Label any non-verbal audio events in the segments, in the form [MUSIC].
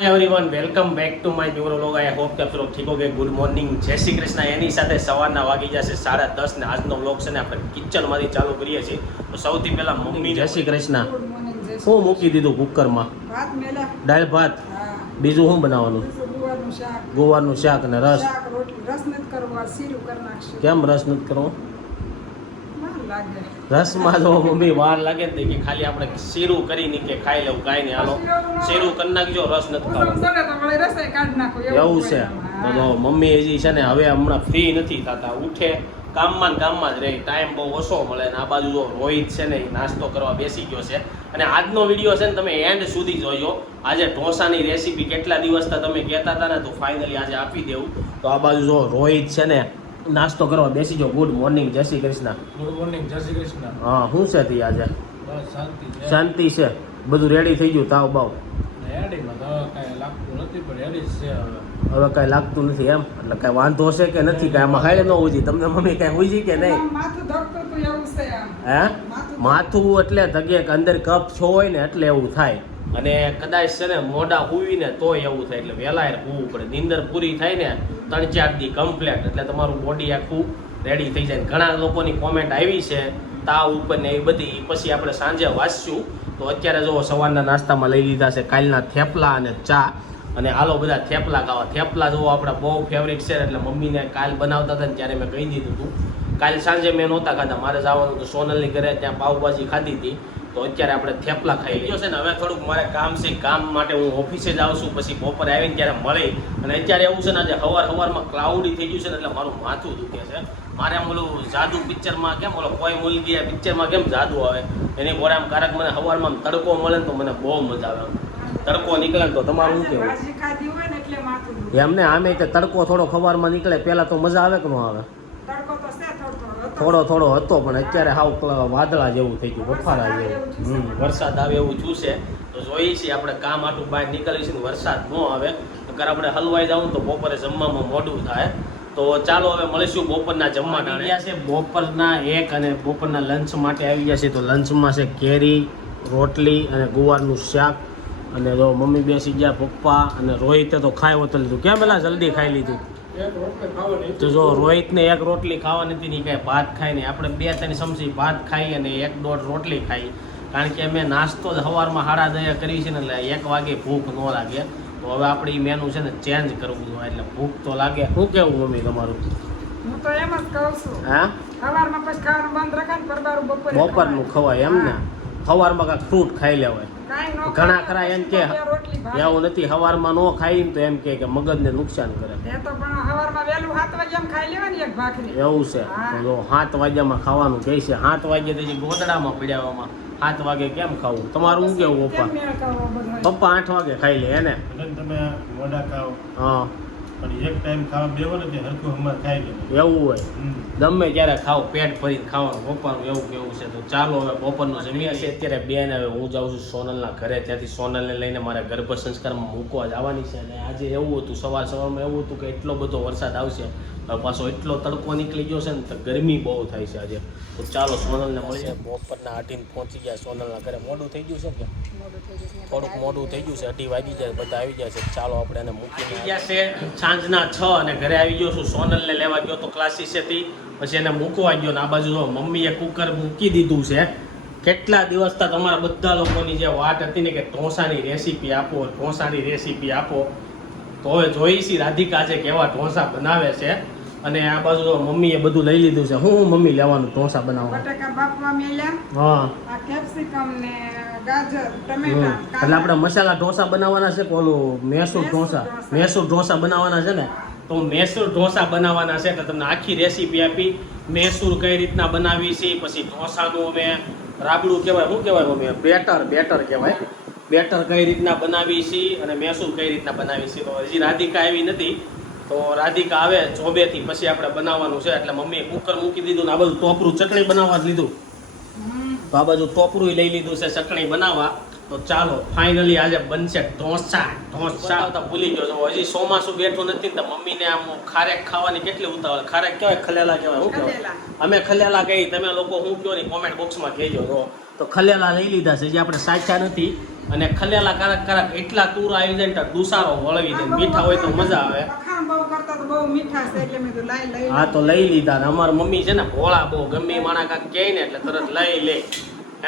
Everyone welcome back to my new vlog I hope કે આપ લોકો ઠીક હોગે. ગુડ મોર્નિંગ જય શ્રી કૃષ્ણ. એની સાથે સવારના વાગી જશે સાડા દસ ને આજનો વ્લોગ છે ને આપણે કિચનમાંથી ચાલુ કરીએ છીએ. તો સૌથી પહેલા મમ્મી જય શ્રી કૃષ્ણ. શું મૂકી દીધું કુકરમાં. દાળ ભાત. બીજું શું બનાવવાનું? ગોવાનું ગુવારનું શાક. ને રસ. કેમ રસ નથી કરવો? લાગે રસમાં જો મમ્મી વાર લાગે ને કે ખાલી આપણે શીરું કરીને કે ખાઈ લેવું કાંઈ નહીં હાલો. શીરું કરી નાખજો રસ નથી ખાવો એવું છે. તો જો મમ્મી હજી છે ને હવે હમણાં ફ્રી નથી થતા. ઉઠે કામમાં કામમાં જ રહે. ટાઈમ બહુ ઓછો મળે ને આ બાજુ જો રોહિત છે ને એ નાસ્તો કરવા બેસી ગયો છે. અને આજનો વીડિયો છે ને તમે એન્ડ સુધી જોજો. આજે ઢોસાની રેસીપી કેટલા દિવસથી તમે કહેતા હતા ને તો ફાઇનલી આજે આપી દેવું. તો આ બાજુ જો રોહિત છે ને નાસ્તો કરવા બેસી ગયો ગુડ મોર્નિંગ જય શ્રી કૃષ્ણ. ગુડ મોર્નિંગ જય શ્રી કૃષ્ણ. હા શું છે તી આજે? શાંતિ છે. શાંતિ છે. બધું રેડી થઈ ગયું તાવ બાવ? હેડીમાં તો કાંઈ લાગતું નથી પણ હેડી જ છે હવે. કઈ લાગતું નથી એમ? એટલે કાંઈ વાંધો હશે કે નથી? કાંઈ આમાં હાડે ન ઉજી તમને મમ્મી કાંઈ છે કે નહીં? આમ માથું ધકતું હતું એવું છે આમ. હે? માથું માથું એટલે ધગે કે અંદર કપ છો હોય ને એટલે એવું થાય. અને કદાચ છે ને મોઢા હુવીને તોય એવું થાય એટલે વહેલા હોવું પડે. નીંદર પૂરી થાય ને ત્રણ ચાર દી કમ્પ્લેટ એટલે તમારું બોડી આખું રેડી થઈ જાય. ઘણા લોકોની કોમેન્ટ આવી છે તાવ ઉપર ને એ બધી. પછી આપણે સાંજે વાંચશું. તો અત્યારે જો સવારના નાસ્તામાં લઈ લીધા છે કાલના થેપલા અને ચા. અને હાલો બધા થેપલા ખાવા. થેપલા જો આપણા બહુ ફેવરિટ છે એટલે મમ્મીને કાલ બનાવતા હતા ને ત્યારે મેં કહી દીધું હતું કાલ સાંજે મેં નહોતા ખાધા. મારે જવાનું હતું સોનલની ઘરે. ત્યાં પાઉભાજી ખાધી હતી. તો અત્યારે આપણે થેપલા ખાઈ લઈએ છે ને. હવે થોડુંક મારે કામ છે કામ માટે હું ઓફિસે જ આવશું પછી બપોરે આવીને ત્યારે મળી. અને અત્યારે એવું છે ને આજે હવાર હવારમાં ક્લાઉડી થઈ ગયું છે ને એટલે મારું માથું દુખે છે. મારે આમ ઓલું જાદુ પિક્ચરમાં કેમ ઓલો કોઈ મૂલી ગયા પિક્ચરમાં કેમ જાદુ આવે? એની બોરે આમ કારક મને હવારમાં તડકો મળે ને તો મને બહુ મજા આવે તડકો નીકળે ને તો તમારું શું દુખે. એમને આમે કે તડકો થોડો ખબરમાં નીકળે પહેલાં તો મજા આવે કે ન આવે? થોડો થોડો હતો. પણ અત્યારે હાવ વાદળા જેવું થઈ ગયું બફારા આવે જેવું હમ, વરસાદ આવે એવું ચૂસે તો જોઈએ છીએ આપણે કામ આટલું બહાર નીકળીએ છીએ ને વરસાદ ન આવે અગર આપણે હલવાઈ જવું તો બપોરે જમવામાં મોડું થાય. તો ચાલો હવે મળીશું બપોરના જમવા આવ્યા છે બપોરના એક અને બપોરના લંચ માટે આવી ગયા છે. તો લંચમાં છે કેરી રોટલી અને ગુવારનું શાક. અને જો મમ્મી બેસી ગયા પપ્પા અને રોહિતે તો ખાય તો લીધું. કેમ પેલા જલ્દી ખાઈ લીધું? તો જો રોહિતને એક રોટલી ખાવાની હતી નહીં કાંઈ ભાત ખાઈ નહીં આપણે બે ત્રણ સમસી ભાત ખાઈ અને એક દોઢ રોટલી ખાઈ. કારણ કે અમે નાસ્તો જ સવારમાં હાડા દયા કરી છે ને એટલે એક વાગે ભૂખ ન લાગે. તો હવે આપણે એ મેનુ છે ને ચેન્જ કરવું જોઈએ એટલે ભૂખ તો લાગે. શું કેવું મમ્મી તમારું? હું તો એમ જ કહું છું. હા? સવારમાં પછી ખાવાનું બંધ રાખે ને પરબારું બપોરે બપોરનું ખવાય. એમ ને? સવારમાં કાંઈક ફ્રૂટ ખાઈ લેવાય. ઘણા ખરા એમ કે એવું નથી સવારમાં નો ખાઈ ને તો એમ કે કે મગજને નુકસાન કરે. એ તો પણ સવારમાં વહેલું સાત વાગ્યામાં ખાઈ લેવાની એક ભાખરી. એવું છે. હા. તો જો સાત વાગ્યામાં ખાવાનું કહે છે. સાત વાગે તો ગોદડામાં પીડાવામાં સાત વાગે કેમ ખાવું? તમારું શું કેવું પપ્પા? પપ્પા આઠ વાગે ખાઈ લે એને. તમે મોઢા ખાઓ. હા. પણ એક ટાઈમ ખાવા બેવો ને તે હરખું હમણાં ખાઈ ગયું એવું હોય. ગમે ક્યારે ખાવ પેટ ભરીને ખાવાનું બપોરનું એવું કેવું છે. તો ચાલો હવે બપોરનું જમીએ છીએ અત્યારે બેન હવે હું જાઉં છું સોનલના ઘરે. ત્યાંથી સોનલને લઈને મારા ગર્ભ સંસ્કારમાં મૂકવા જવાની છે. અને આજે એવું હતું સવાર સવારમાં એવું હતું કે એટલો બધો વરસાદ આવશે. હવે પાછો એટલો તડકો નીકળી ગયો છે ને તો ગરમી બહુ થાય છે આજે. તો ચાલો સોનલને મળીએ. બપોરના અઢીને પહોંચી ગયા. સોનલના ઘરે મોડું થઈ ગયું છે કે? થોડુંક મોડું થઈ ગયું છે. અઢી વાગી જાય બધા આવી જાય છે. ચાલો આપણે એને મૂકી ગયા છે સાંજના છ અને ઘરે આવી ગયો છું. સોનલને લેવા ગયો તો ક્લાસીસ હતી પછી એને મૂકવા ગયો ને આ બાજુ જો મમ્મીએ કુકર મૂકી દીધું છે. કેટલા દિવસથી તમારા બધા લોકોની જે વાત હતી ને કે ઢોસાની રેસીપી આપો ઢોસાની રેસીપી આપો. તો હવે જોઈશી રાધિકા છે કેવા ઢોસા બનાવે છે. અને આ બાજુ મમ્મીએ બધું લઈ લીધું છે. હું મમ્મી લેવાનું ઢોસા બનાવવા બટાકા બાફવા મેલ્યા હા. આ કેપ્સિકમ ને ગાજર ટમેટા એટલે આપણે મસાલા ઢોસા બનાવવાના છે ઓલું મેસૂર ઢોસા? ઢોસા. મેસૂર ઢોસા બનાવવાના છે ને? તો મેસૂર ઢોસા બનાવવાના છે એટલે તમને આખી રેસીપી આપી મેસૂર કઈ રીતના બનાવી છે પછી ઢોસાનું અમે રાબડું કહેવાય શું કહેવાય અમે બેટર બેટર કહેવાય. બેટર કઈ રીતના બનાવી છે અને મેસૂર કઈ રીતના બનાવી છે? તો હજી રાધિકા આવી નથી. તો રાધિકા આવે જોબેથી પછી આપણે બનાવવાનું છે. એટલે મમ્મીએ કુકર મૂકી દીધું ને આ બધું ટોપરું ચટણી બનાવવા જ લીધું. તો આ બાજુ ટોપરું લઈ લીધું છે ચટણી બનાવવા. તો ચાલો ફાઇનલી આજે બનશે ઢોસા ઢોસા. તો ભૂલી ગયો છો. હજી ચોમાસું બેઠું નથી તો મમ્મીને આમ ખારેક ખાવાની કેટલી ઉતાવળ ખારેક કહેવાય ખલેલા કહેવાય? શું કહેવાય? અમે ખલેલા કહી તમે લોકો શું કહો ને કોમેન્ટ બોક્સમાં કહેજો. તો તો ખલેલા લઈ લીધા છે જે આપણે સાચા નથી. અને ખલેલા કારક કારક એટલા તૂર આવી જાય ને તો દુસારો વળવી દે. મીઠા હોય તો મજા આવે. વખાણ બહુ કરતા તો બહુ મીઠા છે એટલે મેં કીધું લાઈ લઈ હા તો લઈ લીધા ને. અમારા મમ્મી છે ને ભોળા બહુ ગમે માણા કાંક કહે ને એટલે તરત લઈ લે.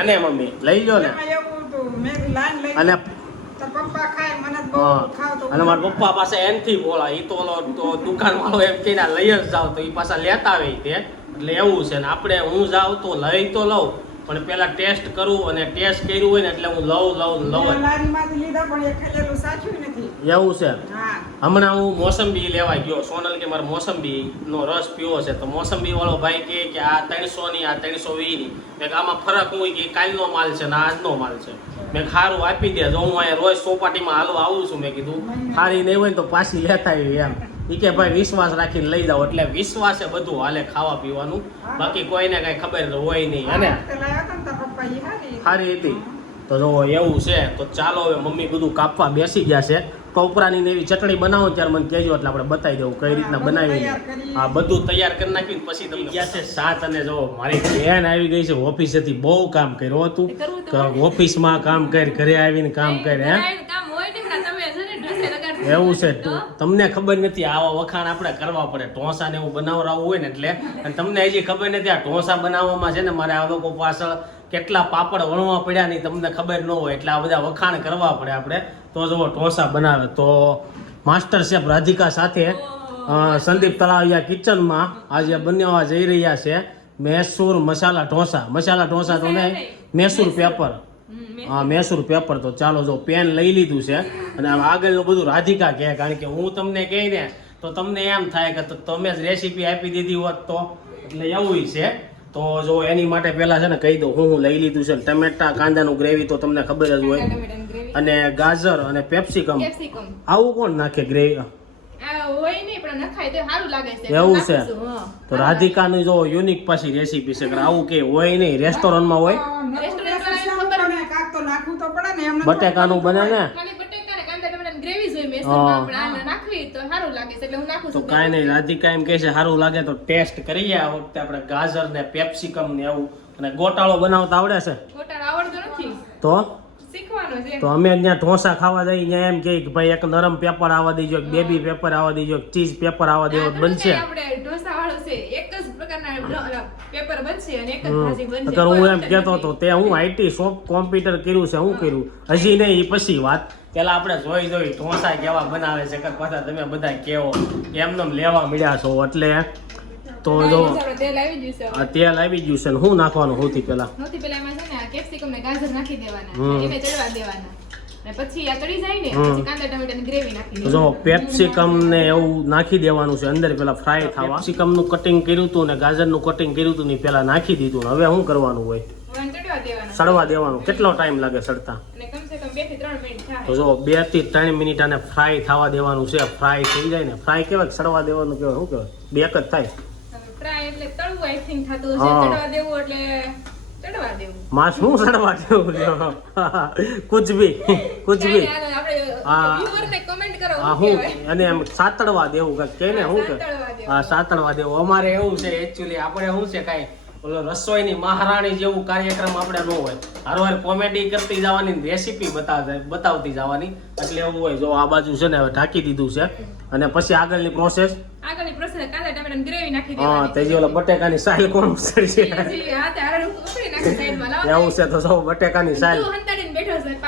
એને મમ્મી લઈ જો ને. અને અને મારા પપ્પા પાસે એનથી બોલા એ તો ઓલો દુકાન વાળો એમ કહીને લઈ જ જાવ તો એ પાછા લેતા આવે તે. એટલે એવું છે ને આપણે હું જાઉં તો લઈ તો લઉં પણ પેલા ટેસ્ટ કરું અને ટેસ્ટ કર્યું હોય ને એટલે હું લઉં લઉં લઉં. લારીમાંથી લીધા પણ એ ખાલેલું સાચું નથી. એવું છે. હમણાં હું મોસંબી લેવા ગયો સોનલ કે મારે મોસંબી નો રસ પીવો છે. તો મોસંબી વાળો ભાઈ કે કે આ ત્રણસો ની આ ત્રણસો વીસની મેં આમાં ફરક હું કે કાલનો માલ છે ને આજનો માલ છે. મેં સારું આપી દે. જો હું અહીંયા રોજ સોપાટીમાં હાલવા આવું છું મેં કીધું. સારી નહીં હોય ને તો પાછી લેતા આવી એમ. એ કે ભાઈ વિશ્વાસ રાખીને લઈ જાઓ. એટલે વિશ્વાસે બધું હાલે ખાવા પીવાનું. બાકી કોઈને કઈ ખબર હોય નહીં અને સારી હતી. તો જો એવું છે. તો ચાલો હવે મમ્મી બધું કાપવા બેસી ગયા છે. કોપરાની ને એવી ચટણી બનાવો ત્યારે મને કહેજો એટલે આપણે બતાવી દઉં કઈ રીતના બનાવી તૈયાર હા બધું તૈયાર કરી નાખીને પછી તમે ગયા છે સાત અને જો મારી બેન આવી ગઈ છે ઓફિસેથી બહુ કામ કર્યું હતું. ઓફિસમાં કામ કર ઘરે આવીને કામ કર હે? કરાયનું કામ હોય ને પણ તમે છે ને ડ્રેસે લગાડી એવું છે. તો. તમને ખબર નથી આવા વખાણ આપણે કરવા પડે. ઢોસા ને એવું બનાવડાવવું હોય ને એટલે. અને તમને હજી ખબર નથી આ ઢોસા બનાવવામાં છે ને મારે આ લોકો પાછળ કેટલા પાપડ વણવા પડ્યા નહીં તમને ખબર ન હોય એટલે આ બધા વખાણ કરવા પડે આપણે. તો જો ઢોસા બનાવે તો માસ્ટર શેફ રાધિકા સાથે સંદીપ તળાવિયા કિચનમાં આજે બનાવવા જઈ રહ્યા છે. મૈસૂર મસાલા ઢોસા. મસાલા ઢોસા તો નહીં, મૈસૂર પેપર. હા, મૈસૂર પેપર તો ચાલો જો, પેન લઈ લીધું છે. અને આગળનું બધું રાધિકા કહે, કારણ કે હું તમને કહી ને, તો તમને એમ થાય કે તમે જ રેસીપી આપી દીધી હોત તો. એટલે એવું છે. તો જો એની માટે પહેલાં છે ને કહી દઉં, હું લઈ લીધું છે ટમેટા, કાંદાનું ગ્રેવી તો તમને ખબર જ હોય. અને ગાજર અને પેપ્સિકમ કેપ્સિકમ આવું કોણ નાખે ગ્રેવી આ હોય નહીં પણ નખાય તો સારું લાગે છે. એવું છે? તો રાધિકાની જો યુનિક પાછી રેસીપી છે કે આવું કે હોય નહીં રેસ્ટોરન્ટમાં હોય? રેસ્ટોરન્ટ એમને બટેકાનું બને ને? હોય. તો સારું લાગે છે એટલે હું નાખું તો છું. કાંઈ નહીં રાધિકા એમ કહે છે સારું લાગે તો ટેસ્ટ કરીએ આ વખતે આપણે ગાજર ને પેપ્સિકમ ને એવું અને ગોટાળો બનાવતા આવડે છે? ગોટાળો આવડતો નથી. તો? તો અમે ત્યાં ઢોસા ખાવા જઈએ ત્યાં એમ કે ભાઈ એક નરમ પેપર આવવા દેજો એક બેબી પેપર આવવા દેજો એક ચીઝ પેપર આવવા દેવો બનશે. આપણે ઢોસા વાળું છે એક જ પ્રકારના પેપર બનશે અને એક જ હમ. ભાજી બનશે. હું એમ કહેતો હતો તે હું આઈટી શોપ કોમ્પ્યુટર કર્યું છે હું કર્યું. હજી નહીં એ પછી વાત. પેલા આપણે જોઈ જોઈ ઢોસા કેવા બનાવે છે કે પાછા તમે બધા કેવો. એમને લેવા મળ્યા છો એટલે તો જો તેલ આવી ગયું છે આ તેલ આવી ગયું છે ને શું નાખવાનું સૌથી પહેલા? સૌથી પહેલા એમાં છે ને આ કેપ્સિકમ ને ગાજર નાખી દેવાના. હમ. એને ચડવા દેવાના. પછી આ ચડી જાય ને પછી કાંદા ટમેટાની ગ્રેવી નાખી જો પેપ્સિકમ ને એવું નાખી દેવાનું છે અંદર પેલા ફ્રાય થવા પેપ્સિકમનું કટિંગ કર્યું હતું ને ગાજરનું કટિંગ કર્યું હતું ને પેલા નાખી દીધું હવે શું કરવાનું હોય? સડવા દેવાનું. કેટલો ટાઈમ લાગે સડતા? અને કમસે કમ બેથી ત્રણ મિનિટ થાય. તો જો બેથી ત્રણ મિનિટ આને ફ્રાય થવા દેવાનું છે. ફ્રાય થઈ જાય ને. ફ્રાય કેવાય સડવા દેવાનું કેવાય? શું કહેવાય બે જ થાય. ફ્રાય એટલે તળવું આઈ થિંક થતું હશે. ચડવા દેવું એટલે ચડવા દેવું. માં શું સડવા દેવું? [LAUGHS] કુછ કુછ હા. હું અને એમ સાતડવા દેવું કે ને શું કે? હા સાતડવા દેવું. અમારે એવું છે એકચ્યુઅલી આપણે શું છે કાંઈ ઓલો રસોઈની મહારાણી જેવું કાર્યક્રમ આપણે ન હોય. હરવાર કોમેડી કરતી જવાની રેસીપી બતાવતા બતાવતી જવાની. એટલે એવું હોય જો આ બાજુ છે ને હવે ઢાંકી દીધું છે. અને પછી આગળની પ્રોસેસ આગળની process કાંદા ટમેટાની gravy નાખી હા તે જે ઓલા બટેકાની સાઈલ કોણ. લાવો એવું છે તો સૌ બટેકાની સાઈલ.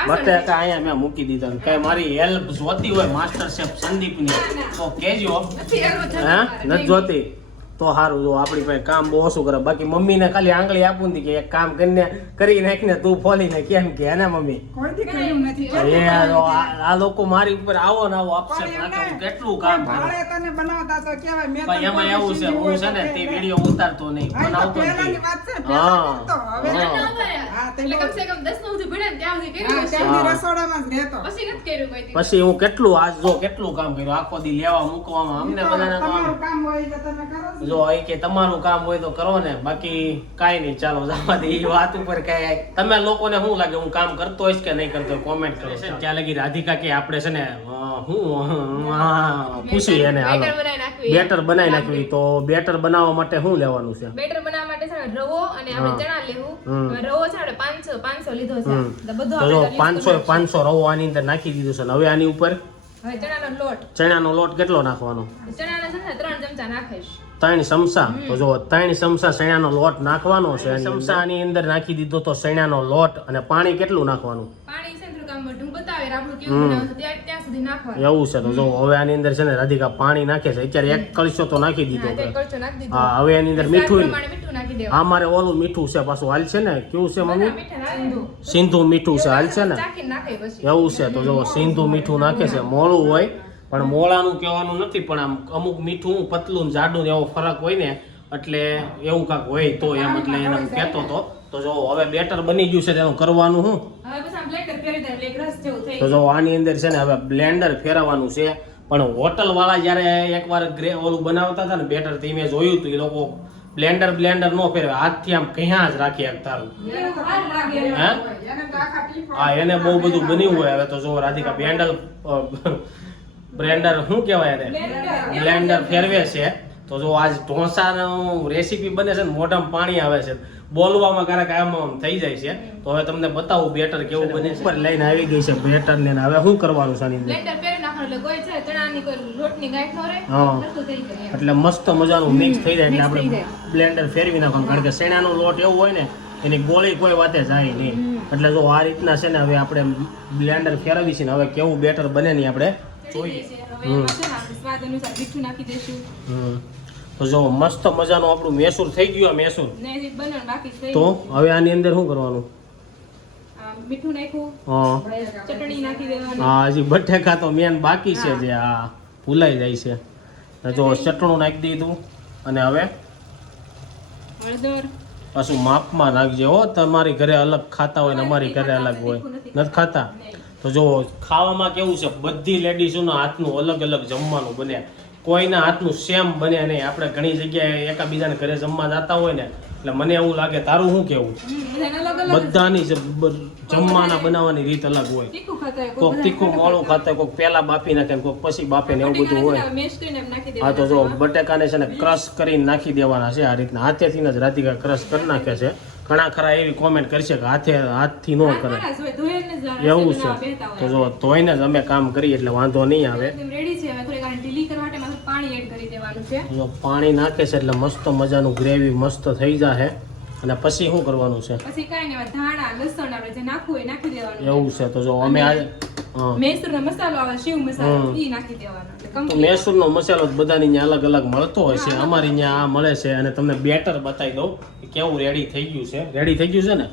બટેકા અહીંયા મેં મૂકી દીધા કઈ મારી હેલ્પ જોતી હોય માસ્ટર શેફ સંદીપની. તો થતું હે? નથી જોતી? તો સારું જો આપણી પાસે કામ બહુ ઓછું કરે. બાકી મમ્મીને ખાલી આંગળી આપું ને કે એક કામ કરીને કરી નાખીને તું ફોલીને કેમ કે હે ને મમ્મી? કોઈથી કર્યું નથી એ આ જો આ આ લોકો મારી ઉપર આવો ને આવો આપશે. કેટલું કામ કરું ભાડે તને બનાવતા તો કહેવાય મેં પણ તને એમાં એવું છે હું છે ને તે વીડિયો ઉતારતો નહીં હા, બનાવતો. પછી નથી કર્યું કોઈ દી. પછી હું કેટલું આજ જો કેટલું કામ કર્યું આખો દી લેવા મૂકવામાં અમને બધાને તો આમ તમારું કામ જો એ કે તમારું કામ હોય તો કરો ને બાકી કાંઈ નહીં ચાલો જવા દે એ વાત ઉપર કઈ તમે લોકોને શું લાગે હું કામ કરતો હોઈશ કે નહીં કરતો? કોમેન્ટ કરો. ત્યાં લગી રાધિકા કે આપણે છે ને હું. પૂછી એને હાલો. બેટર બનાવી નાખવી. બેટર બનાવી નાખવી. તો બેટર બનાવવા માટે શું લેવાનું છે? બેટર બનાવવા માટે માટે છે રવો અને આપણે ચણા લેવું. રવો છે આપણે પાંચસો પાંચસો લીધો છે. તો બધું આપણે પાંચસો પાંચસો રવો આની અંદર નાખી દીધું છે. ને હવે આની ઉપર? હવે ચણાનો લોટ. ચણાનો લોટ કેટલો નાખવાનો? ચણાના છે ને ત્રણ ચમચા નાખીશ. ત્રણ ચમચા તો જો ત્રણ ચમચા સૈણાનો લોટ નાખવાનો છે અને આની અંદર નાખી દીધો તો સૈણાનો લોટ અને પાણી કેટલું નાખવાનું? એવું છે તો જો હવે આની અંદર છે ને રાધિકા પાણી નાખે છે. અત્યારે એક કળશો તો નાખી દીધો હા, હા હવે એની અંદર મીઠું આ મારે ઓલું મીઠું છે પાછું હાલ છે ને કેવું છે મમ્મી? સિંધુ મીઠું છે હાલ છે ને? એવું છે તો જો સિંધુ મીઠું નાખે છે મોળું હોય પણ મોળાનું કહેવાનું નથી પણ આમ અમુક મીઠું પતલું જાડું એવો ફરક હોય ને એટલે એવું કાંક હોય તો એમ એટલે એને હું કહેતો હતો. તો જો હવે બેટર બની ગયું છે તેનું કરવાનું બ્લેન્ડર થઈ તો જો આની અંદર છે ને હવે બ્લેન્ડર ફેરવવાનું છે પણ હોટલ વાળા જ્યારે એકવાર ગ્રે ઓલું બનાવતા હતા ને બેટર તે મેં જોયું હતું એ લોકો બ્લેન્ડર બ્લેન્ડર નો ફેરવે. હાથથી આમ ક્યાં જ રાખી તારું. હે? એને હા બહુ બધું બન્યું હોય હવે તો જો રાધિકા બેન્ડલ બ્લેન્ડર શું કહેવાય એને? બ્લેન્ડર ફેરવે છે. તો જો આજ ઢોસાનું રેસીપી બને છે ને મોઢામાં પાણી આવે છે. બોલવામાં ક્યારેક આમ આમ થઈ જાય છે. તો હવે તમને બતાવું બેટર કેવું બને છે. ઉપર લઈને આવી ગઈ છે બેટર ને હવે શું કરવાનું છે અંદર? બ્લેન્ડર ફેરવી નાખવાનું એટલે કોઈ છે ચણાની કોઈ લોટની ગાંઠ ન રહે. હા. સરખું થઈ જાય. એમ. એટલે મસ્ત મજાનું મિક્સ થઈ જાય એટલે આપણે બ્લેન્ડર ફેરવી નાખવાનું. કારણ કે શેણાનો લોટ એવો હોય ને એની ગોળી કોઈ વાતે જાય નહીં. એટલે જો આ રીતના છે ને હવે આપણે બ્લેન્ડર ફેરવી છે ને હવે કેવું બેટર બને નહીં આપણે. ચડી જોઈએ. છે. હવે એમાં છે ને આપણે સ્વાદ અનુસાર મીઠું નાખી દઈશું હમ. તો જો મસ્ત મજાનું આપણું મેસૂર થઈ ગયું આ મેસૂર. બાકી છે તો હવે આની અંદર શું કરવાનું? મીઠું નાખ્યું. હા. ચટણી નાખી દેવાની. હા હજી બટેકા તો મેન બાકી છે જે આ ભૂલાઈ જાય છે. જો ચટણું. નાખી દીધું. અને હવે? હળદર. પાછું માપમાં નાખજે હો. તમારી ઘરે અલગ ખાતા હોય ને અમારી ઘરે અલગ હોય. નથી ખાતા. તો જો ખાવામાં કેવું છે બધી લેડીઝોના હાથનું અલગ અલગ જમવાનું બને. કોઈના હાથનું સેમ બને નહીં. આપણે ઘણી જગ્યાએ એકાબીજાને ઘરે જમવા જતા હોય ને એટલે મને એવું લાગે તારું શું કેવું બધાને જમવાના બનાવવાની રીત અલગ હોય. તીખું ખાતા હોય, કોઈ કોક બધા તીખું મોળું ખાતે કોઈક પહેલાં બાફી નાખે ને કોક પછી બાફે ને એવું બધું હોય. હા તો જો બટેકાને છે ને ક્રશ કરીને નાખી દેવાના છે. આ રીતના હાથેથી જ રાધિકા ક્રશ કરી નાખે છે. ઘણા ખરા એવી કોમેન્ટ કરશે કે હાથે હાથથી ન કરે. એવું છે. તો જો ધોઈને જ અમે કામ કરીએ એટલે વાંધો નહીં આવે. જો પાણી નાખે છે એટલે મસ્ત મજાનું ગ્રેવી મસ્ત થઈ જશે અને પછી શું કરવાનું છે? પછી કાંઈ નહીં ધાણા લસણ આપણે જે નાખવું એ નાખી દેવાનું એવું છે. તો જો અમે આજે હા. મૈસૂરનો મસાલો આવે શિવ મસાલો. ઈ નાખી દેવાનો. એટલે નો મસાલો બધાની ત્યાં અલગ અલગ મળતો હોય છે. અમારી ત્યાં આ મળે છે અને તમને બેટર બતાવી દઉં કે કેવું રેડી થઈ ગયું છે. રેડી થઈ ગયું છે ને?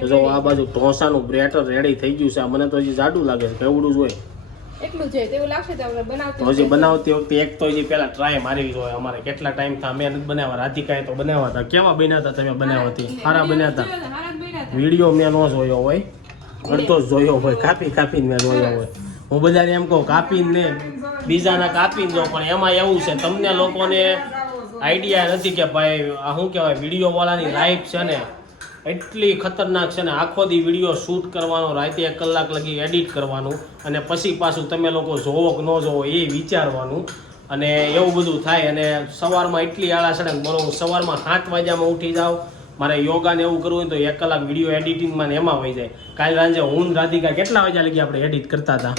તો જો આ બાજુ ઢોસાનું બેટર રેડી થઈ ગયું છે. મને તો હજી જાડું લાગે છે. કેવડું જ હોય એટલું તેવું લાગશે તો આપણે બનાવતી હજી બનાવતી વખતે એક તો હજી પહેલા ટ્રાય મારી જોઈએ અમારે કેટલા ટાઈમ થા? મેં નથી બનાવ્યા. રાધિકાએ તો બનાવ્યા હતા. કેવા બન્યા હતા તમે બનાવ્યા હતી? સારા બન્યા હતા. વીડિયો મેં ન જોયો હોય. અડધો જ જોયો હોય, કાપી કાપીને મેં જોયો હોય. હું બધાને એમ કહું, કાપીને બીજાના કાપીને જો, પણ એમાં એવું છે, તમને લોકોને આઈડિયા નથી કે ભાઈ, આ શું કહેવાય વીડિયો વાળાની લાઈફ છે ને, એટલી ખતરનાક છે ને, આખો દી વીડિયો શૂટ કરવાનો, રાતે એક કલાક લગી એડિટ કરવાનું, અને પછી પાછું તમે લોકો જોવો કે ન જોવો એ વિચારવાનું. અને એવું બધું થાય, અને સવારમાં એટલી આળા છે ને હું સવારમાં સાત વાગ્યામાં ઉઠી જાઉં મારે યોગા ને એવું કરવું હોય તો એક કલાક વીડિયો એડિટિંગમાં ને એમાં વહી જાય. કાલે રાંજે હું રાધિકા કેટલા વાગ્યા લગી આપણે એડિટ કરતા હતા?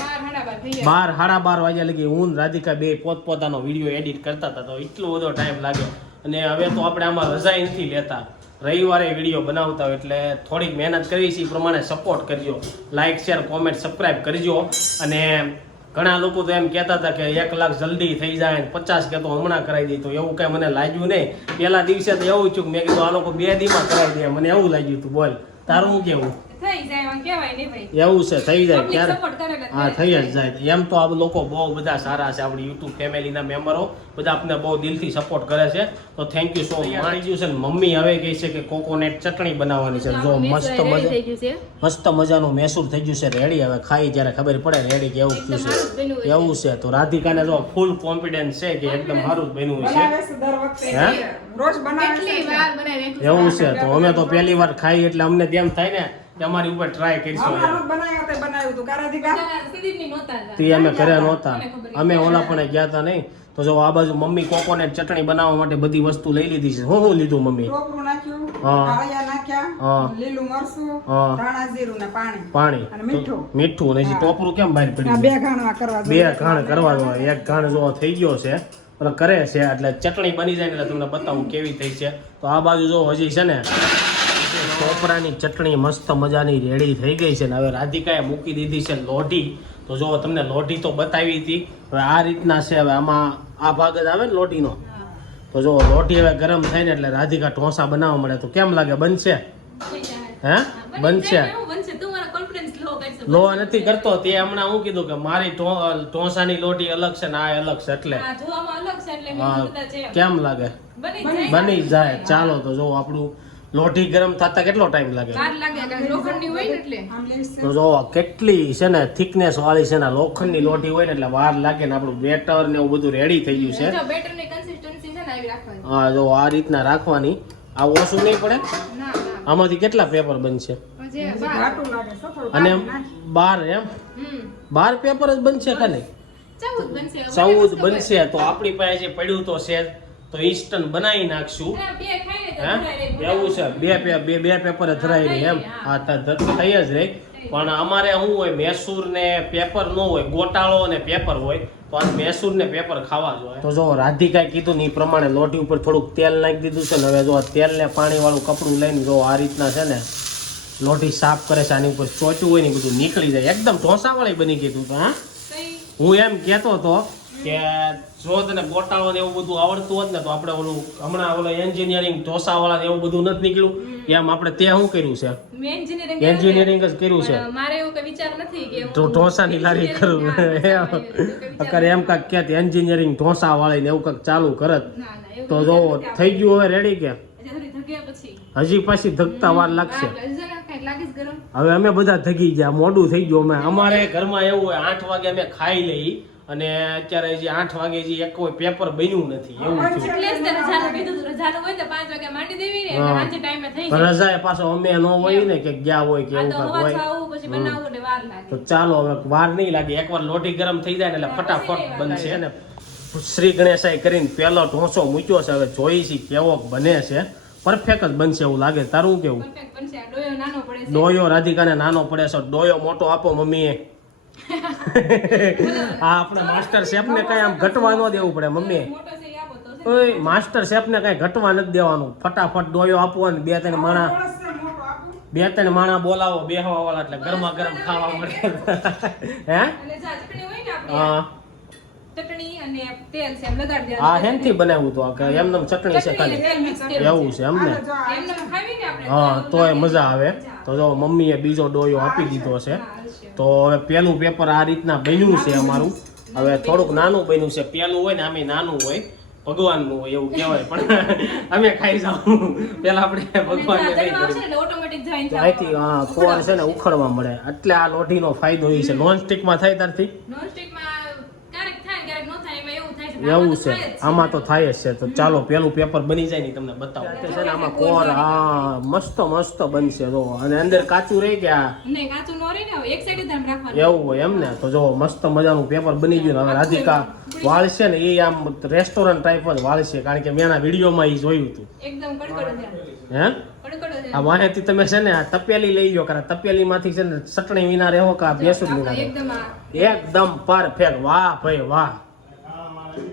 બાર સાડા બાર વાગ્યા લગી હું રાધિકા બે પોતપોતાનો વીડિયો એડિટ કરતા હતા. તો એટલો બધો ટાઈમ લાગે અને હવે તો આપણે આમાં રજાઈ નથી લેતા. રવિવારે વીડિયો બનાવતા હોય એટલે થોડીક મહેનત કરી છે. એ પ્રમાણે સપોર્ટ કરજો. લાઇક શેર કોમેન્ટ સબસ્ક્રાઈબ કરજો. અને ઘણા લોકો તો એમ કહેતા હતા કે એક લાખ જલ્દી થઈ જાય પચાસ કે હમણાં કરાવી દઈ એવું કાંઈ મને લાગ્યું નહીં. પહેલા દિવસે તો એવું થયું મેં કીધું, આ લોકો બે દીમાં કરાવી દે. મને એવું લાગ્યું હતું, બોલ. તારું શું કેવું એવું છે થઈ જાય ક્યારે? હા થઈ જ જાય. એમ તો આ લોકો બહુ બધા સારા છે આપણી યુટ્યુબ ફેમિલીના મેમ્બરો. બધા આપણે બહુ દિલથી સપોર્ટ કરે છે. તો થેન્ક યુ સો મચ ગયું છે ને મમ્મી હવે કહે છે કે કોકોનટ ચટણી બનાવવાની છે. જો મસ્ત મજા થઈ ગયું છે. મસ્ત મજાનું મેસૂર થઈ ગયું છે રેડી હવે ખાઈ જ્યારે ખબર પડે રેડી કેવું થયું છે. એવું છે. તો રાધિકાને જો ફૂલ કોન્ફિડન્સ છે કે એકદમ સારું જ બન્યું છે. હે? એવું છે. તો અમે તો પહેલી વાર ખાઈ એટલે અમને તેમ થાય ને કે અમારી ઉપર ટ્રાય કરીશું તે. અમે ઘરે નહોતા. અમે ઓલા પણ ગયા હતા નહીં. તો જો આ બાજુ મમ્મી કોકોનટ ચટણી બનાવવા માટે બધી વસ્તુ લઈ લીધી છે. હું હું લીધું મમ્મી? ટોપરું નાખ્યું હા. ધાળિયા હા. લીલું મરચું હા. ધાણા જીરું ને પાણી. પાણી. અને મીઠું. મીઠું ને હજી ટોપરું કેમ બહાર પડ્યું બે. ઘાણ કરવા એક ઘાણ જો થઈ ગયો છે એટલે કરે છે એટલે ચટણી બની જાય એટલે તમને બતાવું કેવી થઈ છે. તો આ બાજુ જો હજી છે ને ટોપરાની ચટણી મસ્ત મજાની રેડી થઈ ગઈ છે ને હવે રાધિકાએ મૂકી દીધી છે લોઢી. તો જો તમને લોઢી તો બતાવી હતી. હવે આ રીતના છે હવે આમાં આ ભાગ જ આવે ને લોઢીનો. તો જો લોઢી હવે ગરમ થાય ને એટલે રાધિકા ઢોસા બનાવવા મળે તો કેમ લાગે? બનશે? હે? બનશે? લો નથી કરતો. તે હમણાં હું કીધું કે મારી ઢોસાની લોટી અલગ છે ને આ અલગ છે એટલે. કેમ લાગે? બની જાય. બની જાય. ચાલો તો જો આપણું લોટી ગરમ થતા કેટલો ટાઈમ લાગે? વાર લાગે કારણ કે લોખંડની હોય ને એટલે. આમ લેવીશ છે. તો જો કેટલી છે ને થિકનેસ વાળી છે ને લોખંડની લોટી હોય ને એટલે વાર લાગે ને આપણું બેટર ને એવું બધું રેડી થઈ ગયું છે. જો બેટરની કન્સિસ્ટન્સી છે ને આવી રાખવાની. હા જો આ રીતના રાખવાની. આ ઓછું નહીં પડે? આમાંથી કેટલા પેપર બનશે? અને. બાર એમ? બાર પેપર જ બનશે કે નહીં? ચૌદ બનશે તો આપણી પાસે જે પડ્યું તો છે તો ઇન્સ્ટન્ટ બનાવી નાખશું. હે? એવું છે. બે પે બે બે પેપર ધરાય નહીં એમ. હા. થઈ જ રહી. પણ અમારે શું હોય મૈસૂર ને પેપર ન હોય ગોટાળો ને પેપર હોય તો આ મૈસૂર ને પેપર ખાવા જોઈએ તો જો રાધિકાએ કીધું ને એ પ્રમાણે લોટી ઉપર થોડુંક તેલ નાખી દીધું છે ને હવે જો આ તેલ ને પાણી વાળું કપડું લઈને જો આ રીતના છે ને લોટી સાફ કરે છે આની ઉપર ચોચું હોય ને બધું નીકળી જાય. એકદમ ઢોસા વાળી બની ગયું હા? હું એમ કહેતો હતો કે જો તને ગોટાળો ને એવું બધું આવડતું હોત ને તો આપણે ઓલું હમણાં ઓલો એન્જિનિયરિંગ ઢોસાવાળા એવું બધું નથી નીકળ્યું. એમ આપણે ત્યાં શું કર્યું છે? એન્જિનિયરિંગ જ કર્યું છે. મારે એવું કઈ વિચાર નથી કે ઢોસાની લારી કરું. અકર એમ કાંક કે એન્જિનિયરિંગ ઢોસા વાળી ને એવું કાંક ચાલુ કરત. તો જો થઈ ગયું હવે રેડી કે? હજી પાછી. ધગતા વાર લાગશે. હવે અમે બધા ધકી ગયા મોડું થઈ ગયું. અમે અમારે ઘરમાં એવું હોય આઠ વાગે અમે ખાઈ લઈ. અને અત્યારે જે આઠ વાગે જે એક કોઈ પેપર બન્યું નથી એવું થયું. રજા પાછો અમે ન હોય ને કે ગયા હોય કે એવું તો હોય. છાવું પછી બનાવવું એટલે વાર લાગે. તો ચાલો હવે વાર નહીં લાગે. એકવાર લોટી ગરમ થઈ જાય ને એટલે ફટાફટ બનશે ને? શ્રી ગણેશાઈ કરીને પહેલો ઢોસો મૂક્યો છે હવે જોઈ છે કેવો બને છે. પરફેક્ટ જ બનશે એવું લાગે. તારું કેવું? ડોયો રાધિકાને નાનો પડે છે. ડોયો મોટો આપો મમ્મીએ. [LAUGHS] આ આપણે માસ્ટર શેફને કાંઈ આમ ઘટવા ન દેવું પડે મમ્મી મોટો છે એ આપો તો છે. ઓય માસ્ટર શેફને કાંઈ ઘટવા નથી દેવાનું. ફટાફટ ડોયો આપવો અને બે ત્રણ માણા. બે ત્રણ માણા બોલાવો બેહવા વાળા એટલે ગરમા ગરમ ખાવા મળે. [LAUGHS] હે? અને જા ચટણી હોય ને આપણી હા. ચટણી અને તેલ છે એમ લગાડી દેવાનું. હેનથી બનાવ્યું તો આ કે એમનેમ ચટણી છે ખાલી. તેલ એવું છે એમને. એમને હા તો તોય મજા આવે. તો જો મમ્મીએ બીજો ડોયો આપી દીધો છે. તો હવે પેલું પેપર આ રીતના બન્યું છે અમારું. હવે થોડુંક નાનું બન્યું છે. પેલું હોય ને આમે નાનું હોય. ભગવાનનું હોય એવું કહેવાય પણ [LAUGHS] અમે ખાઈ જાઉં. પેલા આપણે ભગવાન ભગવાનને નહીં અહીંથી હા ખોર છે ને ઉખડવા મળે. એટલે આ લોઢીનો ફાયદો એ છે. નોન સ્ટિકમાં થાય ત્યારથી Non-stickમાં ક્યારેક થાય ક્યારેક ન થાય એમાં એવું છે. આમાં તો થાય જ છે. તો ચાલો પેલું પેપર બની જાય ને તમને બતાવો. છે ને આમાં કોર હા મસ્ત મસ્ત બનશે. જો અને અંદર કાચું રહી ગયા. નહીં કાચું ન રહે ને હવે એક સાઈડ જ આમ રાખવાનું. એવું હોય એમ ને? તો જો મસ્ત મજાનું પેપર બની ગયું હવે રાધિકા વાળશે ને એ આમ રેસ્ટોરન્ટ ટાઈપ જ વાળશે કારણ કે મેં એના વિડીયોમાં એ જોયું હતું. હે? આ માહિતી તમે છે ને આ તપેલી લઈ ગયો કારણ તપેલીમાંથી છે ને ચટણી વિના રહેવો કે બેસું વિના એકદમ પરફેક્ટ વાહ ભાઈ વાહ.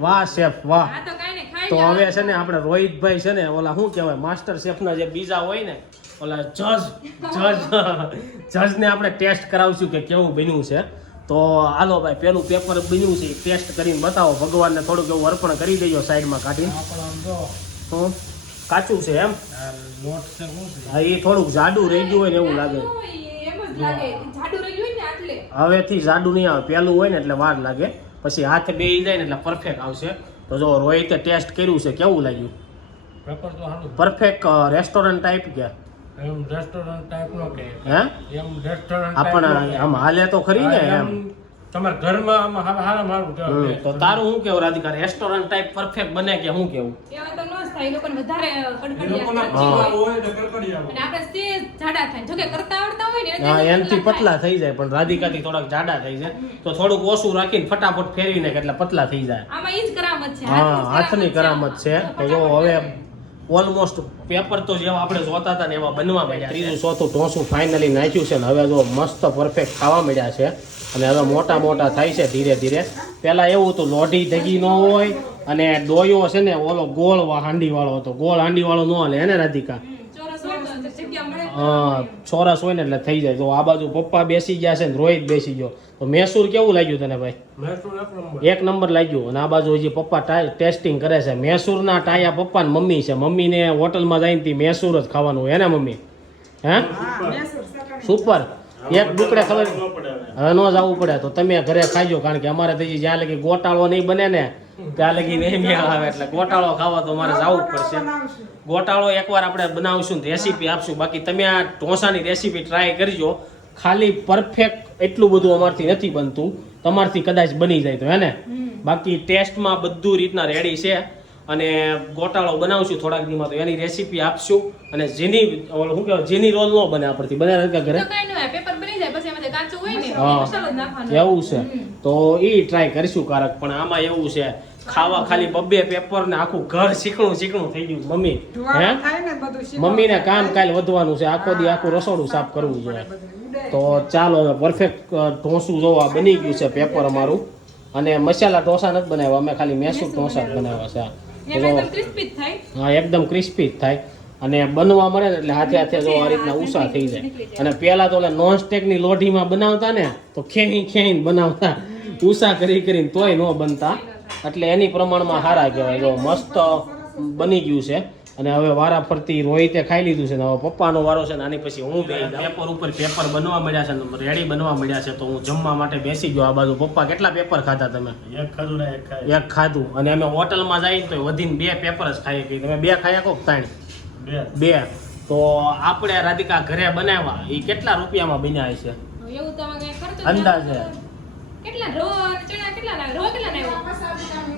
વાહ શેફ વાહ. તો. હવે છે ને આપણે રોહિતભાઈ છે ને ઓલા શું કહેવાય માસ્ટર શેફના જે બીજા હોય ને ઓલા જજ જજ જજને આપણે ટેસ્ટ કરાવશું કે કેવું બન્યું છે. તો હાલો ભાઈ પેલું પેપર બન્યું છે ટેસ્ટ કરીને બતાવો. ભગવાનને થોડુંક એવું અર્પણ કરી દેજો સાઈડમાં આપણે તો કાચું છે એમ? હા એ થોડુંક જાડું રહી ગયું હોય ને એવું લાગે. હવેથી જાડું નહીં આવે પેલું હોય ને એટલે વાર લાગે. પછી હાથ બે જાય ને એટલે પરફેક્ટ આવશે. તો જો રોહિતે ટેસ્ટ કર્યું છે કેવું લાગ્યું? પરફેક્ટ રેસ્ટોરન્ટ ટાઈપ કે? રેસ્ટોરન્ટ ટાઈપ કે. હે? એમ રેસ્ટોરન્ટ આપણ આમ હાલે તો ખરી ને એમ તમારા ઘરમાં આમાં હારા હારા મારું તો તારું શું કેવું રાધિકા રેસ્ટોરન્ટ ટાઈપ પરફેક્ટ બને કે શું કેવું એવા તો ન થાય લોકોને વધારે કડકડિયા હા. હોય તો કડકડિયા અને આપણે સેજ જાડા થાય. જોકે કરતા આવડતા હોય ને હા એનથી પતલા થઈ જાય પણ રાધિકાથી થોડાક જાડા થઈ જાય. તો થોડુંક ઓછું રાખીને ફટાફટ ફેરવી નાખે એટલે પતલા થઈ જાય. આમાં ઈ જ કરામત છે. હા હાથની કરામત છે. તો જો હવે ઓલમોસ્ટ પેપર તો જેવા આપણે જોતા હતા ને એવા બનવા માંડ્યા ત્રીજું ચોથું ઢોસું ફાઇનલી નાખ્યું છે ને હવે જો મસ્ત પરફેક્ટ ખાવા માંડ્યા છે. અને હવે મોટા મોટા થાય છે ધીરે ધીરે. પહેલાં એવું હતું લોઢી ધગી ન હોય અને ડોયો છે ને ઓલો ગોળ હાંડીવાળો હતો. ગોળ હાંડીવાળો ન હાલે એને ને રાધિકા? તો હા ચોરસ હોય ને એટલે થઈ જાય. તો આ બાજુ પપ્પા બેસી ગયા છે ને રોહિત બેસી ગયો. તો મૈસૂર કેવું લાગ્યું તને ભાઈ? એક નંબર. લાગ્યું. અને આ બાજુ હજી પપ્પા ટેસ્ટિંગ કરે છે. મૈસૂરના ટાયા પપ્પા ને મમ્મી છે. મમ્મીને હોટલમાં જઈને તી મૈસૂર જ ખાવાનું હોય. ને મમ્મી? હે? હા મૈસૂર સકન સુપર એક ડુકડે ખબર હવે. ન જવું પડે. તો તમે ઘરે ખાઈજો કારણ કે અમારે પછી જ્યાં લગી ગોટાળો નહીં બને ને ત્યાં લગી નહીં આવે. એટલે ગોટાળો ખાવા તો અમારે જવું પડશે. ગોટાળો એકવાર આપણે બનાવશું ને રેસીપી આપશું. બાકી તમે આ ઢોસાની રેસીપી ટ્રાય કરજો. ખાલી પરફેક્ટ એટલું બધું અમારથી નથી બનતું. તમારથી કદાચ બની જાય તો હે ને? બાકી ટેસ્ટમાં બધું રીતના રેડી છે. અને ગોટાળો બનાવશું થોડાક દીમાં તો એની રેસીપી આપશું. અને જેની ઓલું શું કહેવાય જેની રોલ ન બને આપણથી. બને નથી ઘરે. તો કઈ ન હોય પેપર બની જાય પછી એમાંથી કાચું હોય ને હા. મસાલો જ નાખવાનો. એવું છે. તો એ ટ્રાય કરીશું કારક પણ આમાં એવું છે ખાવા ખાલી બબ્બે પેપર ને આખું ઘર શીખણું શીખણું થઈ ગયું મમ્મી. હે? મમ્મી ને બધું કામ કાલ વધવાનું છે. આખો દી આખું રસોડું સાફ કરવું જોઈએ તો ચાલો હવે પરફેક્ટ ઢોસું જોવા બની ગયું છે પેપર અમારું. અને મસાલા ઢોસા નથી બનાવ્યા અમે ખાલી મેસૂર ઢોસા જ બનાવ્યા. છે. જ હા એકદમ ક્રિસ્પી જ થાય. અને બનવા મળે ને એટલે હાથે હાથે જો આ રીતના ઉષા થઈ જાય. અને પહેલાં તો નોન સ્ટેકની લોઢીમાં બનાવતા ને તો ખેહી ખેહીને બનાવતા. ઉષા કરી કરીને તોય ન બનતા. એટલે એની પ્રમાણમાં સારા કહેવાય. જો મસ્ત બની ગયું છે. અને હવે વારા ફરતી રોહિતે ખાઈ લીધું છે ને હવે પપ્પાનો વારો છે ને આની પછી હું બે પેપર ઉપર પેપર બનવા મળ્યા છે ને રેડી બનવા મળ્યા છે તો હું જમવા માટે બેસી ગયો આ બાજુ. પપ્પા કેટલા પેપર ખાધા તમે? એક ખાધું ને એક ખાય એક ખાધું. અને અમે હોટલમાં જઈને તો વધીને બે પેપર જ ખાઈએ કે તમે બે ખાયા કોક ત્રણ બે. બે. તો આપણે રાધિકા ઘરે બનાવ્યા. એ કેટલા રૂપિયામાં બન્યા છે એવું તમે કઈ ખર્ચો અંદાજે. કેટલા? રો ચણા કેટલા રો કેટલા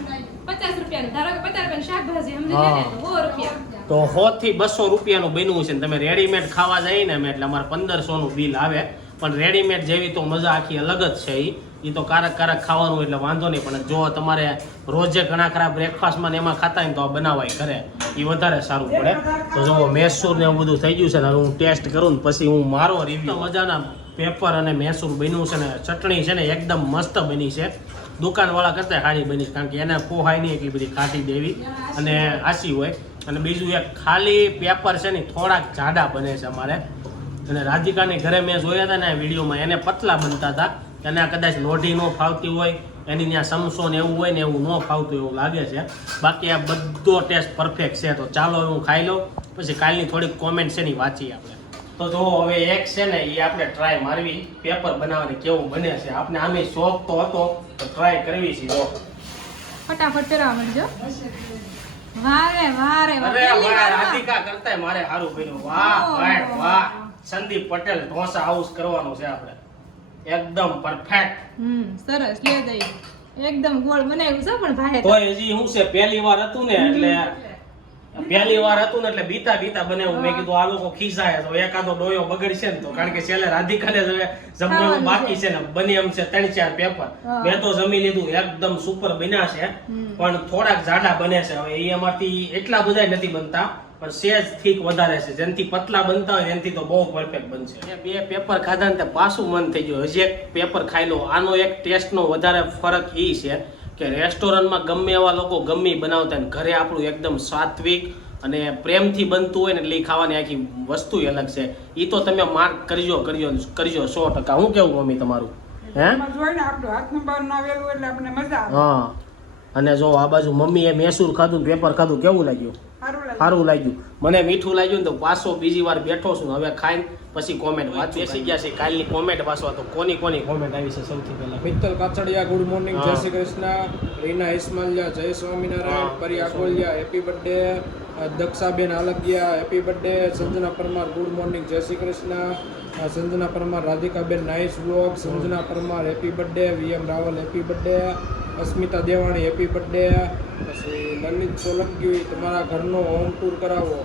પચાસ રૂપિયાનું. ધારો કે પચાસ રૂપિયાનું શાકભાજી અમને લે ને તો સો રૂપિયા. તો સો થી બસો રૂપિયાનું બન્યું છે ને તમે રેડીમેડ ખાવા જઈએ ને અમે એટલે અમારે પંદરસો નું બિલ આવે. પણ રેડીમેડ જેવી તો મજા આખી અલગ જ છે એ એ તો કારક કારક ખાવાનું એટલે વાંધો નહીં પણ જો તમારે રોજે ઘણા ખરા બ્રેકફાસ્ટમાં ને એમાં ખાતા હોય તો આ બનાવાય ઘરે. એ વધારે સારું પડે. તો જો મૈસૂર ને એવું બધું થઈ ગયું છે ને હું ટેસ્ટ કરું ને પછી હું મારો રિવ્યુ મજાના પેપર અને મૈસૂર બન્યું છે ને ચટણી છે ને એકદમ મસ્ત બની છે. દુકાનવાળા કરતા સારી બની, કારણ કે એને પોહાય નહીં એટલી બધી ખાટી દેવી. અને આસી હોય. અને બીજું એક ખાલી પેપર છે ને, થોડાક જાડા બને છે અમારે. અને રાધિકાને ઘરે મેં જોયા હતા ને વિડીયોમાં, એને પતલા બનતા હતા. એને કદાચ લોઢી ન ફાવતી હોય, એની ત્યાં સમસો ને એવું હોય ને એવું ન ફાવતું એવું લાગે છે. બાકી આ બધો ટેસ્ટ પરફેક્ટ છે. તો ચાલો હું ખાઈ લઉં. પછી કાલની થોડીક કોમેન્ટ છે ને વાંચી આપણે. તો જો હવે એક છે ને એ આપણે ટ્રાય મારવી પેપર બનાવવાની કેવું બને છે? આપણે આમે શોખ તો હતો તો ટ્રાય કરવી છે જો. ફટાફટ પહેરવા માંડજો. વારે વારે અરે વાહ, રાધિકા કરતા મારે સારું બન્યું વાહ. ભાઈ વાહ. સંદીપ પટેલ ઢોસા હાઉસ કરવાનું છે આપણે. એકદમ પરફેક્ટ હમ સરસ. લે દઈ. એકદમ ગોળ બનાવ્યું છે પણ ભાઈ તો. હજી હું છે પહેલી વાર હતું ને એટલે પહેલી વાર હતું ને એટલે બીતા બીતા બનાવ્યું મેં કીધું આ લોકો ખીસાય તો એકાદો ડોયો બગડશે ને તો કારણ કે છેલ્લે રાધિકાને હવે જમવાનું બાકી છે. ને બની એમ છે ત્રણ ચાર પેપર. મેં તો જમી લીધું એકદમ સુપર બન્યા છે. પણ થોડાક જાડા બને છે. હવે એ અમારથી એટલા બધા નથી બનતા પણ સેજ થીક વધારે છે. જેનથી પતલા બનતા હોય એનથી તો બહુ પરફેક્ટ બનશે. બે પેપર ખાધા ને પાછું મન થઈ ગયું. હજી એક પેપર ખાઈ લો. આનો એક ટેસ્ટનો વધારે ફરક એ છે. કે રેસ્ટોરન્ટમાં ગમે એવા લોકો ગમે બનાવતા ને ઘરે આપણું એકદમ સાત્વિક અને પ્રેમથી બનતું હોય ને એટલે એ ખાવાની આખી વસ્તુ અલગ છે. એ તો તમે માર્ક કરજો કરજો કરજો સો ટકા. હું કેવું મમ્મી તમારું? હે? હા. અને જો આ બાજુ મમ્મીએ મૈસૂર ખાધું પેપર ખાધું કેવું લાગ્યું? સારું લાગ્યું. મને મીઠું લાગ્યું ને તો પાછો બીજી વાર બેઠો છું. હવે ખાઈને પછી કોમેન્ટ વાંચું બેસી ગયા છે કાલની કોમેન્ટ વાંચવા તો કોની કોની? કોમેન્ટ આવી છે સૌથી પહેલા. Mittal Kachadiya good morning. જય શ્રી કૃષ્ણ. રીના ઇસ્માલિયા જય Swaminarayan. Pari Akoliya happy birthday Dakshaben Alagiya happy birthday Sanjana Parmar good morning જય Shri Krishna. Sanjana Parmar Radhikaben nice blog Sanjana Parmar happy birthday VM Raval happy birthday Asmita Devani happy birthday. પછી લલિત સોલંકી તમારા ઘરનો home tour કરાવો.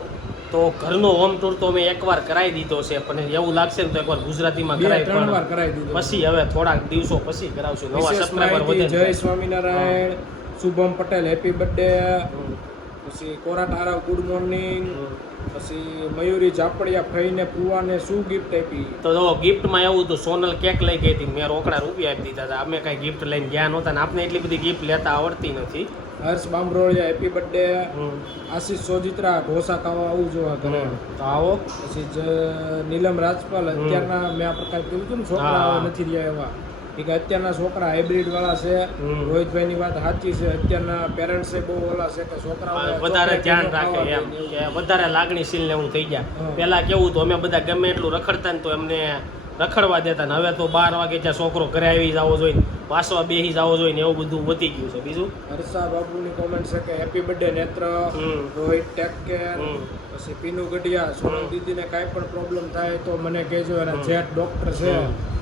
તો ઘરનો home tour તો મેં એકવાર કરાવી દીધો છે પણ એવું લાગશે ને તો એકવાર ગુજરાતીમાં કરાવી ત્રણ વાર કરાવી દીધો. પછી હવે થોડાક દિવસો પછી કરાવશું. નવા વધે જય સ્વામિનારાયણ શુભમ પટેલ હેપી બર્થડે. પછી કોરાટારા ગુડ મોર્નિંગ પછી મયુરી ઝાપડિયા ફઈને ફુવાને શું ગિફ્ટ આપી? તો જો ગિફ્ટમાં એવું હતું સોનલ કેક લઈ ગઈ હતી મેં રોકડા રૂપિયા આપી દીધા હતા. અમે કાંઈ ગિફ્ટ લઈને ગયા નહોતા ને આપણે એટલી બધી ગિફ્ટ લેતા આવડતી નથી. હર્ષ બામરોળિયા હેપી બર્થડે આશીષ સોજિત્રા ઢોસા ખાવા આવું જોવા ઘરે. તો આવો. પછી જ નીલમ રાજપાલ અત્યારના મેં આ પ્રકાર કીધું હતું ને છોકરા. નથી રહ્યા એવા. કે અત્યારના છોકરા હાઇબ્રિડ વાળા છે. રોહિતભાઈ ની વાત સાચી છે. અત્યારના પેરેન્ટ્સ બહુ ઓલા છે કે છોકરાઓ વધારે ધ્યાન રાખે એમ કે વધારે લાગણીશીલ ને એવું થઈ ગયા હા. પહેલા કેવું તો અમે બધા ગમે એટલું રખડતા ને તો એમને રખડવા દેતા ને. હવે તો બાર વાગે ત્યાં છોકરો ઘરે આવી જવો જોઈએ વાસવા બેસી જવો જોઈએ ને એવું બધું વધી ગયું છે. બીજું? હર્ષા બાબુની કોમેન્ટ છે કે happy birthday Netra. Rohit take care. પછી પીનું ગઢિયા સોનલ દીદીને કાંઈ પણ પ્રોબ્લેમ થાય તો મને કહેજો એના. જેટ ડોક્ટર છે.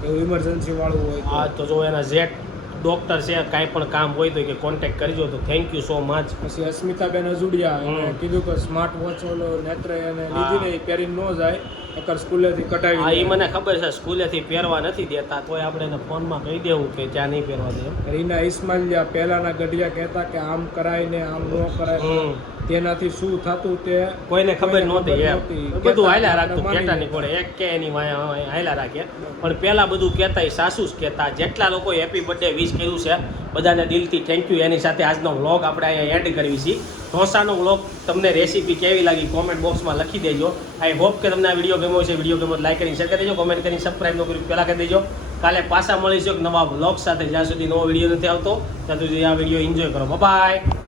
એવું ઇમરજન્સી વાળું હોય આ તો જો એના જેટ ડોક્ટર છે કાંઈ પણ કામ હોય તો કે કોન્ટેક્ટ કરજો. તો થેન્ક યુ સો મચ પછી અસ્મિતાબેન અજુડિયા એને. કીધું કે સ્માર્ટ વોચ ઓલો નેત્ર એને લીધી ને એ પહેરીને ન જાય નકર સ્કૂલેથી હા એ મને ખબર છે સ્કૂલેથી પહેરવા નથી દેતા તોય આપણે એને ફોનમાં કહી દેવું કે ત્યાં નહીં પહેરવા દે. રીના ઇસ્માઇલિયા પહેલાના ગઢિયા કહેતા કે આમ કરાય ને આમ ન કરાય. તેનાથી શું થતું તે કોઈને ખબર નહોતી એમ. બધું હાલ્યા રાખતું કેટાની લેતા. એક કે એની હાલ્યા રાખે. પણ પેલા બધું કહેતા સાસુ જ કહેતા જેટલા લોકો હેપી બર્થડે વિશ કર્યું છે બધાને દિલથી થેન્ક યુ એની સાથે આજનો વ્લોગ આપણે અહીંયા એડ કરવી છીએ ઢોસાનો વ્લોગ તમને રેસીપી કેવી લાગી કોમેન્ટ બોક્સમાં લખી દેજો. આઈ હોપ કે તમને આ વીડિયો ગમ્યો છે વીડિયો ગમ્યો લાઈક કરીને શેર કરી દેજો. કોમેન્ટ કરીને સબસ્ક્રાઈબ ન કર્યું પહેલાં કરી દેજો. કાલે પાછા મળીશું એક નવા વ્લોગ સાથે. જ્યાં સુધી નવો વીડિયો નથી આવતો ત્યાં સુધી આ વીડિયો એન્જોય કરો. બાય